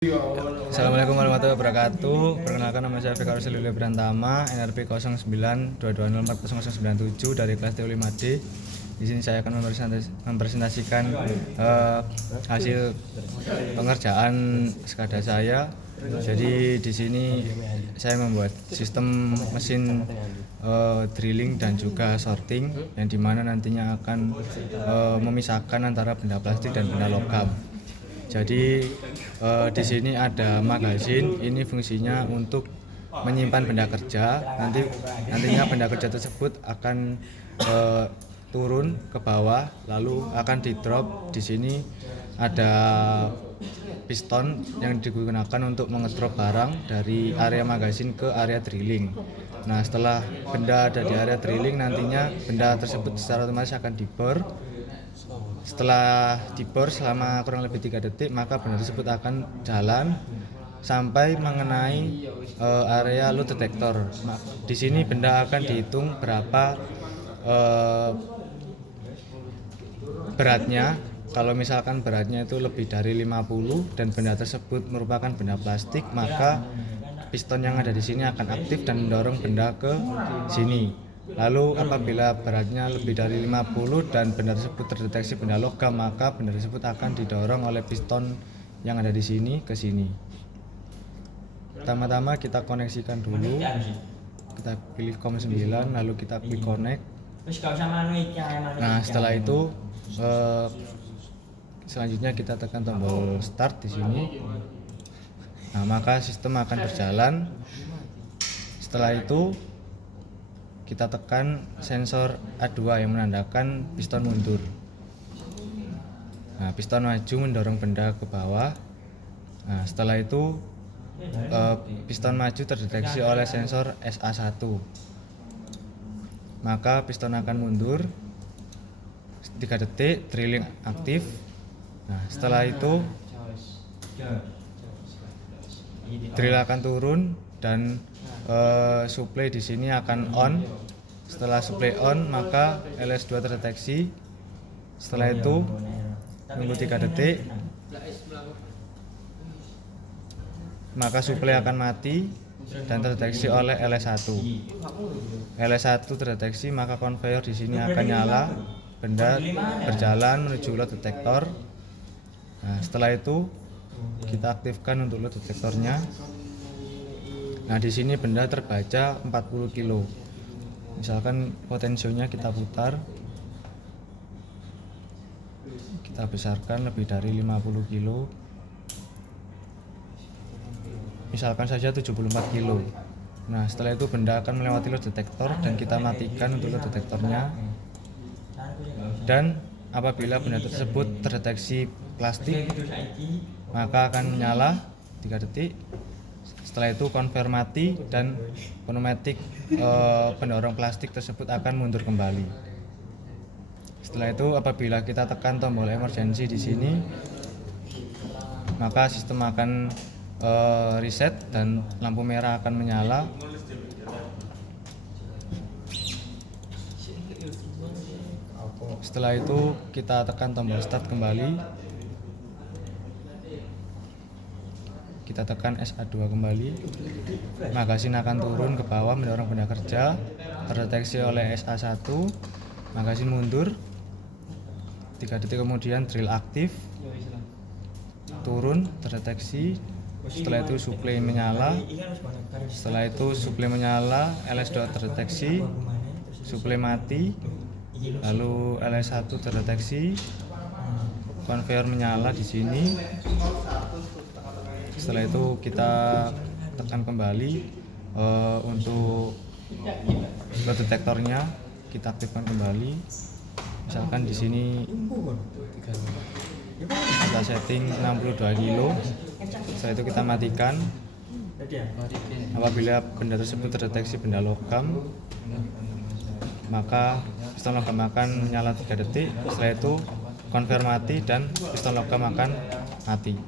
Assalamualaikum warahmatullahi wabarakatuh. Perkenalkan, nama saya Fikar Selulio Brantama, NRP 0922040097 dari kelas TU5D. Di sini saya akan mempresentasikan hasil pengerjaan SKADA saya. Jadi di sini saya membuat sistem mesin drilling dan juga sorting, yang dimana nantinya akan memisahkan antara benda plastik dan benda logam. Jadi di sini ada magazin, ini fungsinya untuk menyimpan benda kerja. Nantinya benda kerja tersebut akan turun ke bawah, lalu akan di drop. Di sini ada piston yang digunakan untuk mengedrop barang dari area magazin ke area drilling. Nah, setelah benda ada di area drilling, nantinya benda tersebut secara otomatis akan dibor. Setelah dibor selama kurang lebih 3 detik, maka benda tersebut akan jalan sampai mengenai area load detector. Di sini benda akan dihitung berapa beratnya. Kalau misalkan beratnya itu lebih dari 50 dan benda tersebut merupakan benda plastik, maka piston yang ada di sini akan aktif dan mendorong benda ke sini. Lalu apabila beratnya lebih dari 50 dan benda tersebut terdeteksi benda logam, maka benda tersebut akan didorong oleh piston yang ada di sini ke sini. Pertama-tama kita koneksikan dulu. Kita pilih COM 9, lalu kita klik connect. Nah, setelah itu selanjutnya kita tekan tombol start di sini. Nah, maka sistem akan berjalan. Setelah itu kita tekan sensor A2 yang menandakan piston mundur. Nah, piston maju mendorong benda ke bawah. Nah, setelah itu piston maju terdeteksi oleh sensor SA1. Maka piston akan mundur 3 detik, drilling aktif. Nah, setelah itu drill akan turun dan supply di sini akan on. Setelah supply on, maka LS2 terdeteksi. Setelah itu tunggu 3 detik, maka supply akan mati dan terdeteksi oleh LS1. LS1 terdeteksi, maka conveyor di sini akan nyala, benda berjalan menuju load detector. Nah, setelah itu kita aktifkan untuk load detektornya. Nah, di sini benda terbaca 40 kilo. Misalkan potensionya kita putar, kita besarkan lebih dari 50 kilo. Misalkan saja 74 kilo. Nah, setelah itu benda akan melewati load detektor dan kita matikan untuk load detektornya. Dan apabila benda tersebut terdeteksi plastik, maka akan menyala 3 detik. Setelah itu konfirmasi dan pneumatik pendorong plastik tersebut akan mundur kembali. Setelah itu apabila kita tekan tombol emergency di sini, maka sistem akan reset dan lampu merah akan menyala. Setelah itu kita tekan tombol start kembali. Kita tekan SA2 kembali. Magazin akan turun ke bawah mendorong benda kerja. Terdeteksi oleh SA1. Magazin mundur. 3 detik kemudian drill aktif. Turun, terdeteksi. Setelah itu supply menyala. Setelah itu supply menyala, LS2 terdeteksi. Supply mati. Lalu LS1 terdeteksi. Conveyor menyala di sini. Setelah itu kita tekan kembali untuk load detektornya, kita aktifkan kembali. Misalkan di sini kita setting 62 kilo. Setelah itu kita matikan. Apabila benda tersebut terdeteksi benda logam, maka piston logam akan menyala 3 detik. Setelah itu konfirmasi dan piston logam akan mati.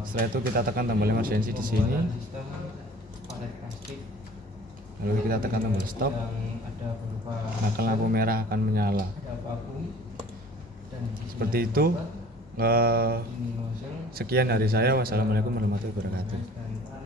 Setelah itu kita tekan tombol emergency di sini. Lalu kita tekan tombol stop. Maka lampu merah akan menyala. Seperti itu Sekian dari saya. Wassalamualaikum warahmatullahi wabarakatuh.